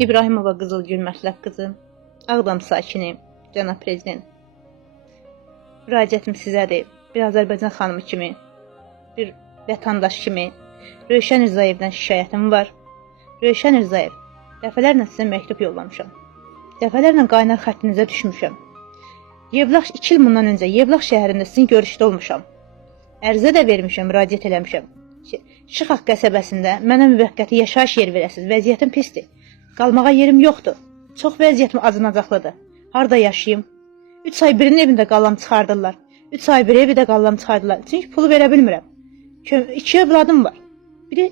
İbrahimova Qızılgül Mətləb qızı, Ağdam sakini, cənab prezident. Müraciətim sizədir. Bir Azərbaycan xanımı kimi, bir vətəndaş kimi Rövşən Rızayevdən şikayətim var. Rövşən Rızayev, dəfələrlə sizə məktub yollamışam. Dəfələrlə qaynar xəttinizə düşmüşəm. Yevlax 2 il bundan öncə Yevlax şəhərində sizin görüşdə olmuşam. Ərizə də vermişəm, müraciət eləmişəm. Şıxaq qəsəbəsində mənə müvəqqəti yaşayış yer verəsiniz. Vəziyyətim pisdir. Qalmağa yerim yoxdur. Çox vəziyyətim acınacaqlıdır. Harda yaşayım? 3 ay birinin evində qallam çıxardırlar. 3 ay bir evi də qallam çıxardılar. Çünki pulu verə bilmirəm. 2 övladım var. Biri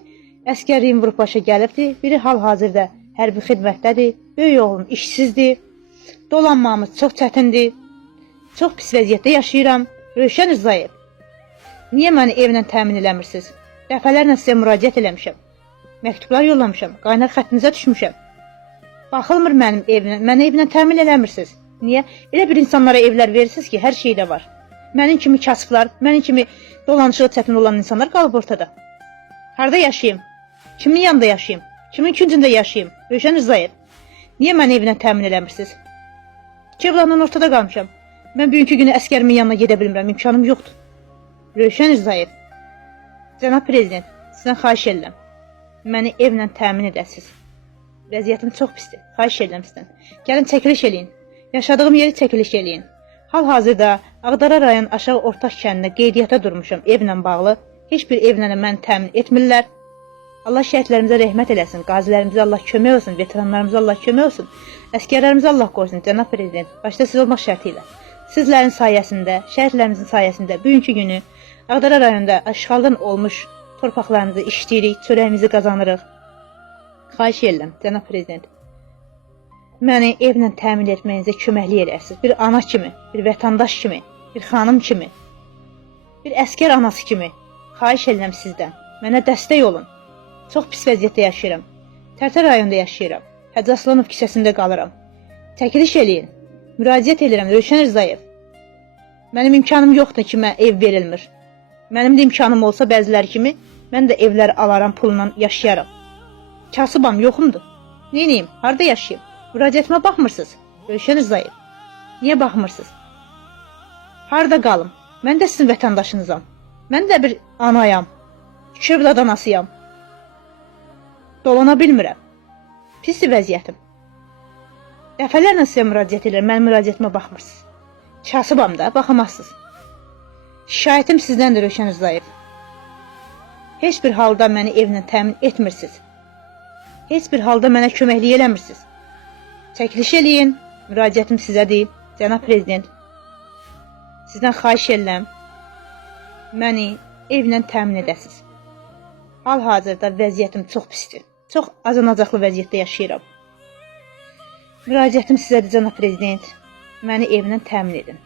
əskərliyin vurub başa gəlibdir. Biri hal-hazırda hərbi xidmətdədir. Böyük oğlum işsizdir. Dolanmamız çox çətindir. Çox pis vəziyyətdə yaşayıram. Rövşən Rızayev, niyə məni evlə təmin eləmirsiniz? Dəfələrlə sizə müraciət eləmişəm. Məktublar yollamışam. Qaynar xəttinizə düşmüşəm. Baxılmır mənim evimə. Mənə evlə təmin eləmirsiniz. Niyə? Elə bir insanlara evlər verirsiniz ki, hər şey də var. Mənim kimi kasıblar, mənim kimi dolanışığı çətin olan insanlar qalıb ortada. Harda yaşayayım? Kimin yanında yaşayayım? Kimin küncündə yaşayayım? Rövşən Rızayev, niyə məni evlə təmin eləmirsiniz? 2 evladla ortada qalmışam. Mən bugünkü günü əskərimin yanına gedə bilmirəm, imkanım yoxdur. Rövşən Rızayev, cənab prezident, sizdən xahiş edirəm. Məni evlə təmin edəsiniz. Vəziyyətim çox pisdir. Xahiş edirəm sizdən. Gəlin çəkiliş eləyin. Yaşadığım yeri çəkiliş eləyin. Hal-hazırda Ağdara rayon Aşağı Ortaq kəndində qeydiyyata durmuşam evlə bağlı. Heç bir evlə məni təmin etmirlər. Allah şəhidlərimizə rəhmət eləsin. Qazilərimizə Allah kömək olsun. Veteranlarımıza Allah kömək olsun. Əskərlərimizə Allah qorusun. Cənab prezident, başda siz olmaq şərti ilə. Sizlərin sayəsində, şəhidlərimizin sayəsində bugünkü günü Ağdara rayonunda işğaldan olmuş torpaqlarımızı işləyirik, çörəyimizi qazanırıq. Xahiş edirəm, cənab prezident. Məni evlə təmin etməyinizə köməklik edərsiniz. Bir ana kimi, bir vətəndaş kimi, bir xanım kimi, bir əskər anası kimi. Xahiş edirəm sizdən. Mənə dəstək olun. Çox pis vəziyyətdə yaşayıram. Tərtər rayonunda yaşayıram. Hacı Aslanov küçəsində qalıram. Çəkiliş eləyin. Müraciət edirəm, Rövşən Rızayev. Mənim imkanım yoxdur ki, mənə ev verilmir. Mənim də imkanım olsa bəziləri kimi, mən də evlər alaram, pulla yaşayaram. Kasıbam, yoxumdur. Neyniyim, harada yaşayayım? Müraciətimə baxmırsınız, Rövşən Rızayev. Niyə baxmırsınız? Harada qalım? Mən də sizin vətəndaşınızam. Mən də bir anayam. 2 övlad anasıyam. Dolana bilmirəm. Pisdir vəziyyətim. Dəfələrlə sizə müraciət edirəm, mənim müraciətimə baxmırsınız. Kasıbam da, baxamazsınız. Şikayətim sizdəndir, Rövşən Rızayev. Heç bir halda məni evlə təmin etmirsiniz. Heç bir halda mənə köməklik eləmirsiniz. Çəkiliş eləyin, müraciətim sizədir, cənab prezident. Sizdən xahiş edirəm, məni evlə təmin edəsiniz. Hal-hazırda vəziyyətim çox pisdir. Çox acınacaqlı vəziyyətdə yaşayıram. Müraciətim sizədir, cənab prezident. Məni evlə təmin edin.